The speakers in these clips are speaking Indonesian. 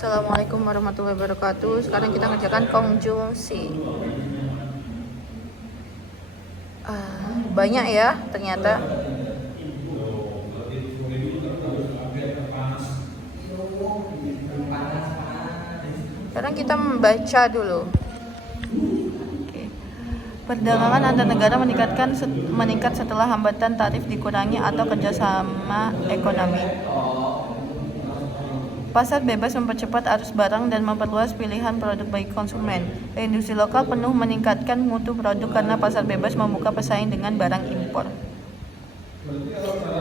Assalamualaikum warahmatullahi wabarakatuh. Sekarang kita ngerjakan konjungsi. Banyak ya ternyata. Sekarang kita membaca dulu. Oke. Perdagangan antar negara meningkat setelah hambatan tarif dikurangi atau kerjasama ekonomi. Pasar bebas mempercepat arus barang dan memperluas pilihan produk bagi konsumen. Industri lokal penuh meningkatkan mutu produk karena pasar bebas membuka pesaing dengan barang impor.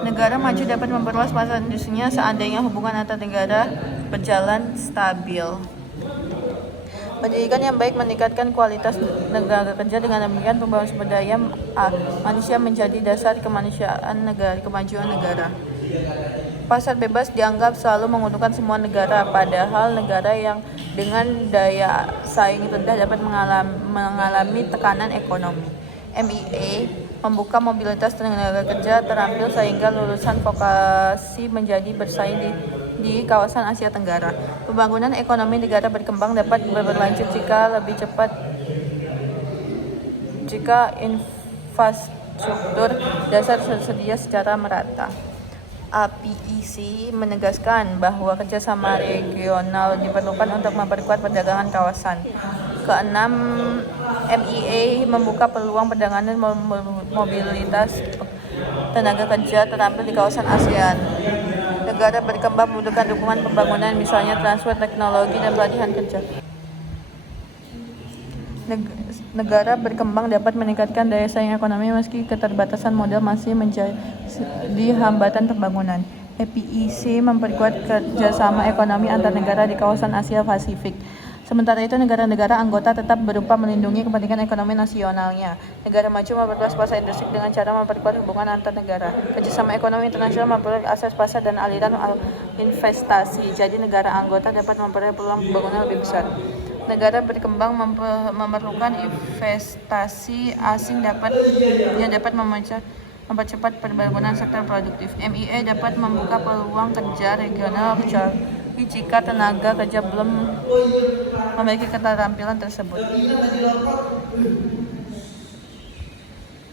Negara maju dapat memperluas pasar industrinya seandainya hubungan antar negara berjalan stabil. Pendidikan yang baik meningkatkan kualitas negara kerja. Dengan demikian pembangunan sumber daya manusia menjadi dasar kemajuan negara. Pasar bebas dianggap selalu menguntungkan semua negara, padahal negara yang dengan daya saing rendah dapat mengalami tekanan ekonomi. MEA membuka mobilitas tenaga kerja terampil sehingga lulusan vokasi menjadi bersaing di kawasan Asia Tenggara. Pembangunan ekonomi negara berkembang dapat berlanjut jika lebih cepat jika infrastruktur dasar tersedia secara merata. APEC menegaskan bahwa kerjasama regional diperlukan untuk memperkuat perdagangan kawasan. Keenam, MEA membuka peluang perdagangan dan mobilitas tenaga kerja terampil di kawasan ASEAN. Negara berkembang membutuhkan dukungan pembangunan, misalnya transfer teknologi dan pelatihan kerja. Negara berkembang dapat meningkatkan daya saing ekonomi meski keterbatasan modal masih menjadi hambatan pembangunan. APEC memperkuat kerjasama ekonomi antar negara di kawasan Asia Pasifik. Sementara itu, negara-negara anggota tetap berupa melindungi kepentingan ekonomi nasionalnya. Negara maju memperluas pasar industri dengan cara memperkuat hubungan antar negara. Kerjasama ekonomi internasional memperluas akses pasar dan aliran investasi. Jadi, negara anggota dapat memperoleh peluang pembangunan lebih besar. Negara berkembang memerlukan investasi asing yang dapat mempercepat pembangunan sektor produktif. MEA dapat membuka peluang kerja regional kecuali jika tenaga kerja belum memiliki keterampilan tersebut.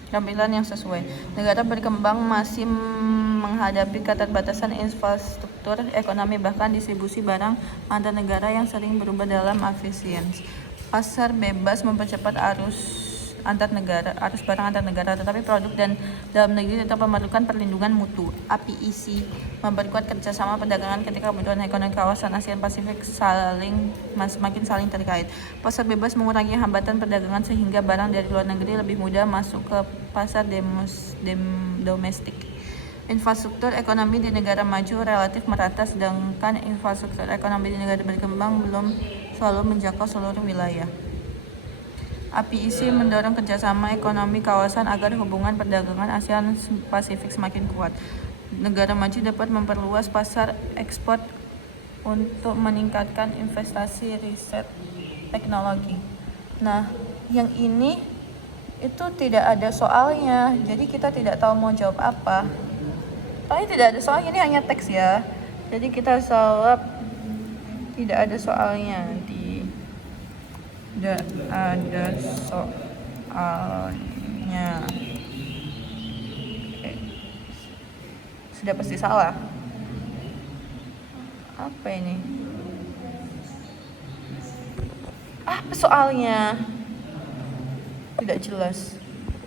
Tampilan yang sesuai. Negara berkembang masih menghadapi keterbatasan infrastruktur ekonomi, bahkan distribusi barang antar negara yang sering berubah dalam efisiensi. Pasar bebas mempercepat arus barang antar negara, tetapi produk dan dalam negeri tetap memerlukan perlindungan mutu. APEC memperkuat kerjasama perdagangan ketika kebutuhan ekonomi kawasan Asia Pasifik semakin saling terkait. Pasar bebas mengurangi hambatan perdagangan sehingga barang dari luar negeri lebih mudah masuk ke pasar domestik. Infrastruktur ekonomi di negara maju relatif merata, sedangkan infrastruktur ekonomi di negara berkembang belum selalu menjangkau seluruh wilayah. APEC mendorong kerjasama ekonomi kawasan agar hubungan perdagangan ASEAN Pasifik semakin kuat. Negara maju dapat memperluas pasar ekspor untuk meningkatkan investasi riset teknologi. Nah, yang ini itu tidak ada soalnya, jadi kita tidak tahu mau jawab apa. Tapi tidak ada soalnya, ini hanya teks ya. Jadi kita jawab tidak ada soalnya. Tidak ada soalnya. Oke. Sudah pasti salah. Apa ini? Apa soalnya? Tidak jelas.